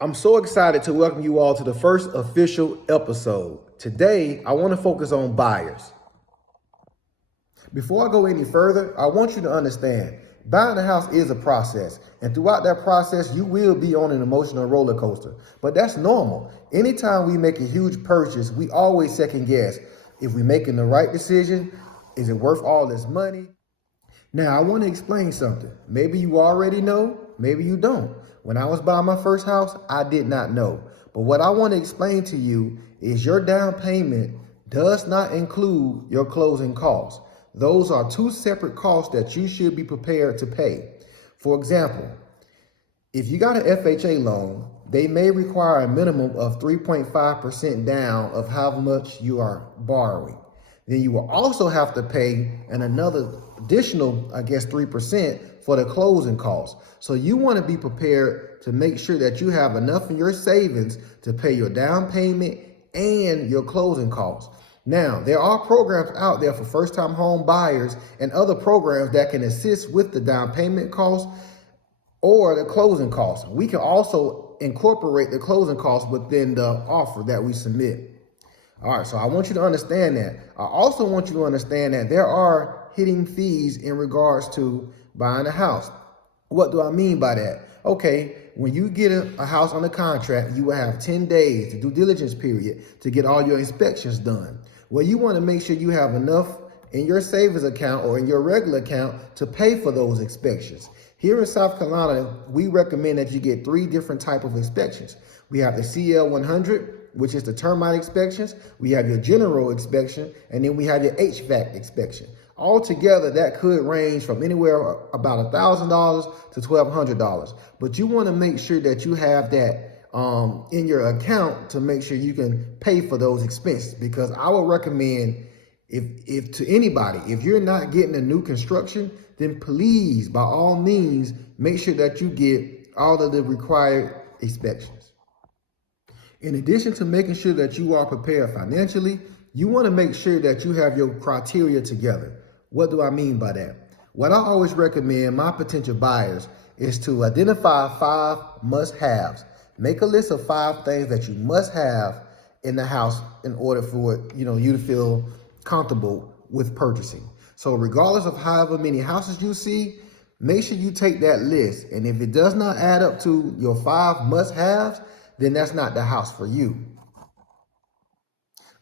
I'm so excited to welcome you all to the first official episode. Today, I want to focus on buyers. Before I go any further, I want you to understand buying a house is a process. And throughout that process, you will be on an emotional roller coaster. But that's normal. Anytime we make a huge purchase, we always second guess. If we're making the right decision, is it worth all this money? Now, I want to explain something. Maybe you already know, maybe you don't. When I was buying my first house, I did not know. But what I want to explain to you is your down payment does not include your closing costs. Those are two separate costs that you should be prepared to pay. For example, if you got an FHA loan, they may require a minimum of 3.5% down of how much you are borrowing. Then you will also have to pay another additional, 3% for the closing costs. So you want to be prepared to make sure that you have enough in your savings to pay your down payment and your closing costs. Now, there are programs out there for first-time home buyers and other programs that can assist with the down payment costs or the closing costs. We can also incorporate the closing costs within the offer that we submit. All right, so I want you to understand that. I also want you to understand that there are hidden fees in regards to buying a house. What do I mean by that? Okay, when you get a house on the contract, you will have 10 days, the due diligence period, to get all your inspections done. Well, you want to make sure you have enough in your savings account or in your regular account to pay for those inspections. Here in South Carolina, we recommend that you get 3 different types of inspections. We have the CL 100, which is the termite inspections. We have your general inspection, and then we have your HVAC inspection. Altogether, that could range from anywhere about $1,000 to $1,200. But you want to make sure that you have that in your account to make sure you can pay for those expenses. Because I would recommend, if to anybody, if you're not getting a new construction, then please, by all means, make sure that you get all of the required inspections. In addition to making sure that you are prepared financially, you want to make sure that you have your criteria together. What do I mean by that? What I always recommend my potential buyers is to identify 5 must-haves. Make a list of 5 things that you must have in the house in order for you to feel comfortable with purchasing. So regardless of however many houses you see, make sure you take that list. And if it does not add up to your 5 must-haves, then that's not the house for you.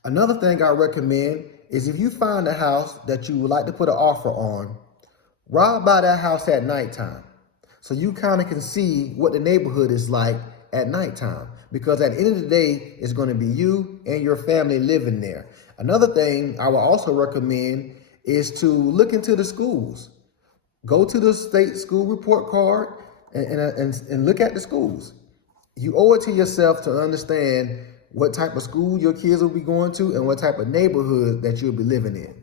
Another thing I recommend is if you find a house that you would like to put an offer on, ride by that house at nighttime so you kind of can see what the neighborhood is like at nighttime. Because at the end of the day, it's going to be you and your family living there. Another thing I will also recommend is to look into the schools. Go to the state school report card and look at the schools. You owe it to yourself to understand what type of school your kids will be going to and what type of neighborhood that you'll be living in.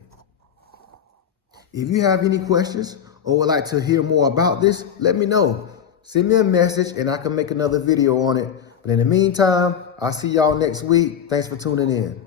If you have any questions or would like to hear more about this, let me know. Send me a message and I can make another video on it. But in the meantime, I'll see y'all next week. Thanks for tuning in.